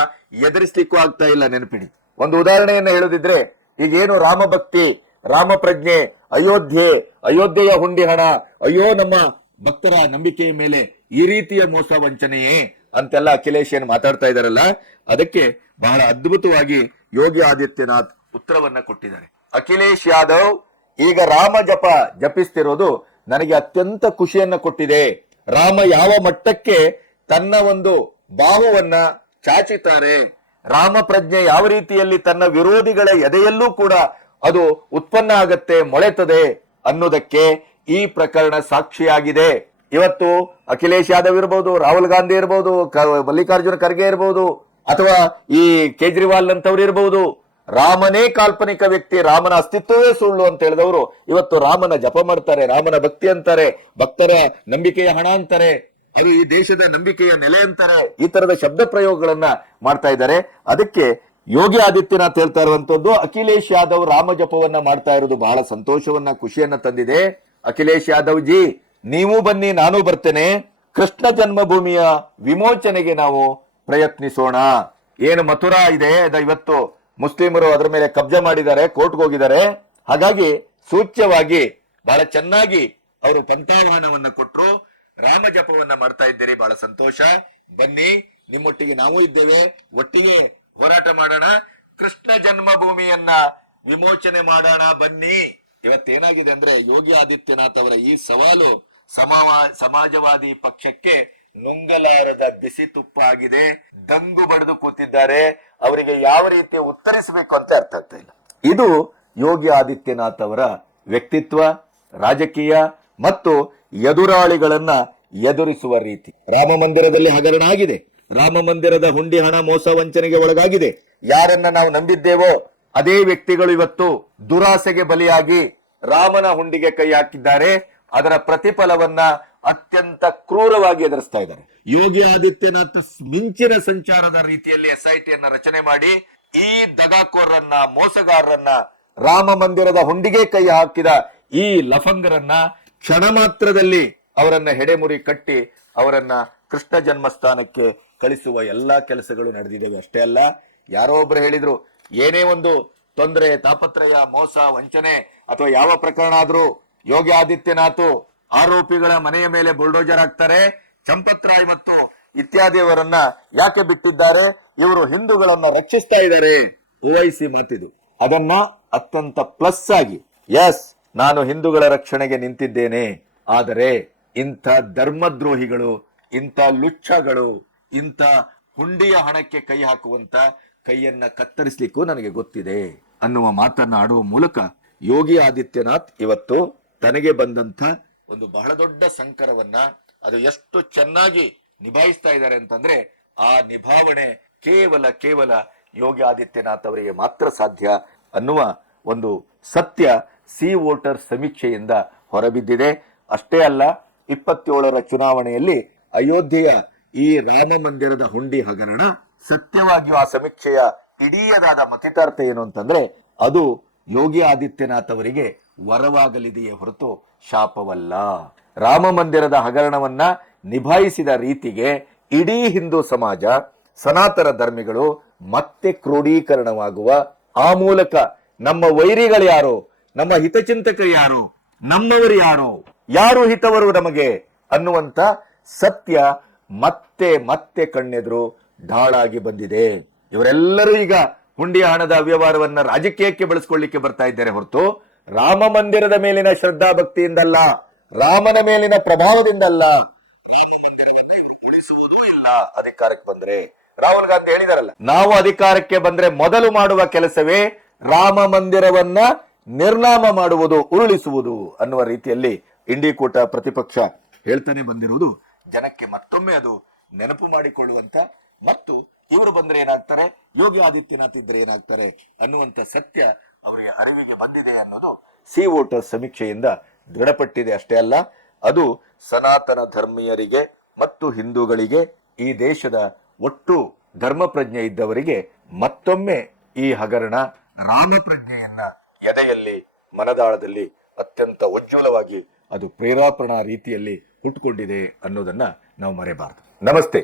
ಎದುರಿಸ್ಲಿಕ್ಕೂ ಆಗ್ತಾ ಇಲ್ಲ. ನೆನಪಿಡಿ, ಒಂದು ಉದಾಹರಣೆಯನ್ನ ಹೇಳುದಿದ್ರೆ, ಈಗೇನು ರಾಮ ಭಕ್ತಿ, ರಾಮ ಪ್ರಜ್ಞೆ, ಅಯೋಧ್ಯೆಯ ಹುಂಡಿ ಹಣ, ಅಯ್ಯೋ ನಮ್ಮ ಭಕ್ತರ ನಂಬಿಕೆಯ ಮೇಲೆ ಈ ರೀತಿಯ ಮೋಸ ವಂಚನೆಯೇ ಅಂತೆಲ್ಲ ಅಖಿಲೇಶ್ ಏನು ಮಾತಾಡ್ತಾ ಇದಾರಲ್ಲ, ಅದಕ್ಕೆ ಬಹಳ ಅದ್ಭುತವಾಗಿ ಯೋಗಿ ಆದಿತ್ಯನಾಥ್ ಉತ್ತರವನ್ನ ಕೊಟ್ಟಿದ್ದಾರೆ. ಅಖಿಲೇಶ್ ಯಾದವ್ ಈಗ ರಾಮ ಜಪಿಸ್ತಿರೋದು ನನಗೆ ಅತ್ಯಂತ ಖುಷಿಯನ್ನ ಕೊಟ್ಟಿದೆ. ರಾಮ ಯಾವ ಮಟ್ಟಕ್ಕೆ ತನ್ನ ಒಂದು ಬಾಹುವನ್ನ ಚಾಚಿತಾರೆ, ರಾಮ ಪ್ರಜ್ಞೆ ಯಾವ ರೀತಿಯಲ್ಲಿ ತನ್ನ ವಿರೋಧಿಗಳ ಎದೆಯಲ್ಲೂ ಕೂಡ ಅದು ಉತ್ಪನ್ನ ಆಗತ್ತೆ, ಮೊಳೆತದೆ ಅನ್ನೋದಕ್ಕೆ ಈ ಪ್ರಕರಣ ಸಾಕ್ಷಿಯಾಗಿದೆ. ಇವತ್ತು ಅಖಿಲೇಶ್ ಯಾದವ್ ಇರಬಹುದು, ರಾಹುಲ್ ಗಾಂಧಿ ಇರಬಹುದು, ಮಲ್ಲಿಕಾರ್ಜುನ ಖರ್ಗೆ ಇರಬಹುದು, ಅಥವಾ ಈ ಕೇಜ್ರಿವಾಲ್ ಅಂತವ್ರು ಇರಬಹುದು, ರಾಮನೇ ಕಾಲ್ಪನಿಕ ವ್ಯಕ್ತಿ, ರಾಮನ ಅಸ್ತಿತ್ವವೇ ಸುಳ್ಳು ಅಂತ ಹೇಳಿದವರು ಇವತ್ತು ರಾಮನ ಜಪ ಮಾಡ್ತಾರೆ, ರಾಮನ ಭಕ್ತಿ ಅಂತಾರೆ, ಭಕ್ತರ ನಂಬಿಕೆಯ ಹಣ ಅಂತಾರೆ, ಅದು ಈ ದೇಶದ ನಂಬಿಕೆಯ ನೆಲೆ ಅಂತಾರೆ. ಈ ತರದ ಶಬ್ದ ಪ್ರಯೋಗಗಳನ್ನ ಮಾಡ್ತಾ ಇದ್ದಾರೆ. ಅದಕ್ಕೆ ಯೋಗಿ ಆದಿತ್ಯನಾಥ್ ಹೇಳ್ತಾ ಇರುವಂತದ್ದು, ಅಖಿಲೇಶ್ ಯಾದವ್ ರಾಮ ಜಪವನ್ನ ಮಾಡ್ತಾ ಇರೋದು ಬಹಳ ಸಂತೋಷವನ್ನ, ಖುಷಿಯನ್ನ ತಂದಿದೆ. ಅಖಿಲೇಶ್ ಯಾದವ್ ಜಿ, ನೀವು ಬನ್ನಿ, ನಾನು ಬರ್ತೇನೆ. ಕೃಷ್ಣ ಜನ್ಮಭೂಮಿಯ ವಿಮೋಚನೆಗೆ ನಾವು ಪ್ರಯತ್ನಿಸೋಣ. ಏನು ಮಥುರಾ ಇದೆ, ಇವತ್ತು ಮುಸ್ಲಿಮರು ಅದರ ಮೇಲೆ ಕಬ್ಜಾ ಮಾಡಿದ್ದಾರೆ, ಕೋರ್ಟ್ಗೆ ಹೋಗಿದ್ದಾರೆ. ಹಾಗಾಗಿ ಸೂಚ್ಯವಾಗಿ ಬಹಳ ಚೆನ್ನಾಗಿ ಅವರು ಪಂಥಾಹ್ವಾನವನ್ನ ಕೊಟ್ಟರು. ರಾಮ ಜಪವನ್ನ ಮಾಡ್ತಾ ಇದ್ದೀರಿ, ಬಹಳ ಸಂತೋಷ. ಬನ್ನಿ, ನಿಮ್ಮೊಟ್ಟಿಗೆ ನಾವು ಇದ್ದೇವೆ, ಒಟ್ಟಿಗೆ ಹೋರಾಟ ಮಾಡೋಣ, ಕೃಷ್ಣ ಜನ್ಮಭೂಮಿಯನ್ನ ವಿಮೋಚನೆ ಮಾಡೋಣ, ಬನ್ನಿ. ಇವತ್ತೇನಾಗಿದೆ ಅಂದ್ರೆ, ಯೋಗಿ ಆದಿತ್ಯನಾಥ್ ಅವರ ಈ ಸವಾಲು ಸಮಾಜವಾದಿ ಪಕ್ಷಕ್ಕೆ ನುಂಗಲಾರದ ಬಿಸಿ ತುಪ್ಪ ಆಗಿದೆ. ದಂಗು ಬಡಿದು ಕೂತಿದ್ದಾರೆ. ಅವರಿಗೆ ಯಾವ ರೀತಿ ಉತ್ತರಿಸಬೇಕು ಅಂತ ಅರ್ಥ ಆಗ್ತಾ ಇಲ್ಲ. ಇದು ಯೋಗಿ ಆದಿತ್ಯನಾಥ್ ಅವರ ವ್ಯಕ್ತಿತ್ವ, ರಾಜಕೀಯ ಮತ್ತು ಎದುರಾಳಿಗಳನ್ನ ಎದುರಿಸುವ ರೀತಿ. ರಾಮ ಮಂದಿರದಲ್ಲಿ ಹಗರಣ ಆಗಿದೆ, ರಾಮ ಮಂದಿರದ ಹುಂಡಿ ಹಣ ಮೋಸ ವಂಚನೆಗೆ ಒಳಗಾಗಿದೆ. ಯಾರನ್ನ ನಾವು ನಂಬಿದ್ದೇವೋ ಅದೇ ವ್ಯಕ್ತಿಗಳು ಇವತ್ತು ದುರಾಸೆಗೆ ಬಲಿಯಾಗಿ ರಾಮನ ಹುಂಡಿಗೆ ಕೈ ಹಾಕಿದ್ದಾರೆ. ಅದರ ಪ್ರತಿಫಲವನ್ನ ಅತ್ಯಂತ ಕ್ರೂರವಾಗಿ ಎದುರಿಸ್ತಾ ಇದ್ದಾರೆ. ಯೋಗಿ ಆದಿತ್ಯನಾಥ್ ಮಿಂಚಿನ ಸಂಚಾರದ ರೀತಿಯಲ್ಲಿ SITಯನ್ನ ರಚನೆ ಮಾಡಿ ಈ ದಗಾಕೋರನ್ನ, ಮೋಸಗಾರರನ್ನ, ರಾಮ ಮಂದಿರದ ಹುಂಡಿಗೆ ಕೈ ಹಾಕಿದ ಈ ಲಫಂಗರನ್ನ ಕ್ಷಣ ಮಾತ್ರದಲ್ಲಿ ಅವರನ್ನ ಹೆಡೆಮುರಿ ಕಟ್ಟಿ ಅವರನ್ನ ಕೃಷ್ಣ ಜನ್ಮಸ್ಥಾನಕ್ಕೆ ಕಳಿಸುವ ಎಲ್ಲಾ ಕೆಲಸಗಳು ನಡೆದಿದ್ದೇವೆ. ಅಷ್ಟೇ ಅಲ್ಲ, ಯಾರೋ ಒಬ್ರು ಹೇಳಿದ್ರು, ಏನೇ ಒಂದು ತೊಂದರೆ, ತಾಪತ್ರಯ, ಮೋಸ, ವಂಚನೆ ಅಥವಾ ಯಾವ ಪ್ರಕರಣ ಆದ್ರೂ ಯೋಗಿ ಆದಿತ್ಯನಾಥ್ ಆರೋಪಿಗಳ ಮನೆಯ ಮೇಲೆ ಬುಲ್ಡೋಜರ್ ಹಾಕ್ತಾರೆ. ಚಂಪತ್ ರಾಯ್ ಮತ್ತು ಇತ್ಯಾದಿಯವರನ್ನ ಯಾಕೆ ಬಿಟ್ಟಿದ್ದಾರೆ? ಇವರು ಹಿಂದೂಗಳನ್ನ ರಕ್ಷಿಸ್ತಾ ಇದ್ದಾರೆ. OIC ಮಾತಿದು. ಅದನ್ನ ಅತ್ಯಂತ ಪ್ಲಸ್ ಆಗಿ, ಎಸ್, ನಾನು ಹಿಂದೂಗಳ ರಕ್ಷಣೆಗೆ ನಿಂತಿದ್ದೇನೆ, ಆದರೆ ಇಂಥ ಧರ್ಮದ್ರೋಹಿಗಳು, ಇಂಥ ಲುಚ್ಚಗಳು, ಇಂಥ ಹುಂಡಿಯ ಹಣಕ್ಕೆ ಕೈ ಹಾಕುವಂತ ಕೈಯನ್ನ ಕತ್ತರಿಸಲಿಕ್ಕೂ ನನಗೆ ಗೊತ್ತಿದೆ ಅನ್ನುವ ಮಾತನ್ನ ಆಡುವ ಮೂಲಕ ಯೋಗಿ ಆದಿತ್ಯನಾಥ್ ಇವತ್ತು ತನಗೆ ಬಂದಂತ ಒಂದು ಬಹಳ ದೊಡ್ಡ ಸಂಕರವನ್ನ ಅದು ಎಷ್ಟು ಚೆನ್ನಾಗಿ ನಿಭಾಯಿಸ್ತಾ ಇದ್ದಾರೆ ಅಂತಂದ್ರೆ, ಆ ನಿಭಾವಣೆ ಕೇವಲ ಯೋಗಿ ಆದಿತ್ಯನಾಥ್ ಅವರಿಗೆ ಮಾತ್ರ ಸಾಧ್ಯ ಅನ್ನುವ ಒಂದು ಸತ್ಯ ಸಿ ವೋಟರ್ ಸಮೀಕ್ಷೆಯಿಂದ ಹೊರಬಿದ್ದಿದೆ. ಅಷ್ಟೇ ಅಲ್ಲ, 27ರ ಚುನಾವಣೆಯಲ್ಲಿ ಅಯೋಧ್ಯೆಯ ಈ ರಾಮ ಮಂದಿರದ ಹುಂಡಿ ಹಗರಣ ಸತ್ಯವಾಗಿಯೂ ಆ ಸಮೀಕ್ಷೆಯ ಇಡೀಯದಾದ ಮತಿತಾರ್ಥ ಏನು ಅಂತಂದ್ರೆ, ಅದು ಯೋಗಿ ಆದಿತ್ಯನಾಥ್ ಅವರಿಗೆ ವರವಾಗಲಿದೆಯೇ ಹೊರತು ಶಾಪವಲ್ಲ. ರಾಮ ಮಂದಿರದ ಹಗರಣವನ್ನ ನಿಭಾಯಿಸಿದ ರೀತಿಗೆ ಇಡೀ ಹಿಂದೂ ಸಮಾಜ, ಸನಾತನ ಧರ್ಮಿಗಳು ಮತ್ತೆ ಕ್ರೋಢೀಕರಣವಾಗುವ, ಆ ಮೂಲಕ ನಮ್ಮ ವೈರಿಗಳು ಯಾರು, ನಮ್ಮ ಹಿತಚಿಂತಕರು ಯಾರು, ನಮ್ಮವರು ಯಾರು ಹಿತವರು ನಮಗೆ ಅನ್ನುವಂತ ಸತ್ಯ ಮತ್ತೆ ಕಣ್ಣೆದುರು ಢಾಳಾಗಿ ಬಂದಿದೆ. ಇವರೆಲ್ಲರೂ ಈಗ ಹುಂಡಿಯ ಹಣದ ಅವ್ಯವಹಾರವನ್ನ ರಾಜಕೀಯಕ್ಕೆ ಬಳಸಿಕೊಳ್ಳಿಕ್ಕೆ ಬರ್ತಾ ಇದ್ದಾರೆ ಹೊರತು ರಾಮ ಮಂದಿರದ ಮೇಲಿನ ಶ್ರದ್ಧಾ ಭಕ್ತಿಯಿಂದಲ್ಲ, ರಾಮನ ಮೇಲಿನ ಪ್ರಭಾವದಿಂದಲ್ಲ. ರಾಮ ಮಂದಿರವನ್ನ ಇವರು ಉಳಿಸುವುದೂ ಇಲ್ಲ ಅಧಿಕಾರಕ್ಕೆ ಬಂದ್ರೆ. ರಾಹುಲ್ ಗಾಂಧಿ ಹೇಳಿದಾರಲ್ಲ, ನಾವು ಅಧಿಕಾರಕ್ಕೆ ಬಂದ್ರೆ ಮೊದಲು ಮಾಡುವ ಕೆಲಸವೇ ರಾಮ ಮಂದಿರವನ್ನ ನಿರ್ನಾಮ ಮಾಡುವುದು, ಉರುಳಿಸುವುದು ಅನ್ನುವ ರೀತಿಯಲ್ಲಿ ಇಂಡಿಕೂಟ ಪ್ರತಿಪಕ್ಷ ಹೇಳ್ತಾನೆ ಬಂದಿರುವುದು ಜನಕ್ಕೆ ಮತ್ತೊಮ್ಮೆ ಅದು ನೆನಪು ಮಾಡಿಕೊಳ್ಳುವಂತ, ಮತ್ತು ಇವರು ಬಂದ್ರೆ ಏನಾಗ್ತಾರೆ, ಯೋಗಿ ಆದಿತ್ಯನಾಥ್ ಇದ್ರೆ ಏನಾಗ್ತಾರೆ ಅನ್ನುವಂತ ಸತ್ಯ ಅವರಿಗೆ ಅರಿವಿಗೆ ಬಂದಿದೆ ಅನ್ನೋದು ಸಿ ವೋಟರ್ ಸಮೀಕ್ಷೆಯಿಂದ ದೃಢಪಟ್ಟಿದೆ. ಅಷ್ಟೇ ಅಲ್ಲ, ಅದು ಸನಾತನ ಧರ್ಮೀಯರಿಗೆ ಮತ್ತು ಹಿಂದೂಗಳಿಗೆ, ಈ ದೇಶದ ಒಟ್ಟು ಧರ್ಮ ಪ್ರಜ್ಞೆ ಇದ್ದವರಿಗೆ ಮತ್ತೊಮ್ಮೆ ಈ ಹಗರಣ ರಾಮ ಪ್ರಜ್ಞೆಯನ್ನ ಎದೆಯಲ್ಲಿ, ಮನದಾಳದಲ್ಲಿ ಅತ್ಯಂತ ಉಜ್ವಲವಾಗಿ ಅದು ಪ್ರೇರೇಪಣಾ ರೀತಿಯಲ್ಲಿ ಹುಟ್ಟುಕೊಂಡಿದೆ ಅನ್ನೋದನ್ನ ನಾವು ಮರೆಯಬಾರದು. ನಮಸ್ತೆ.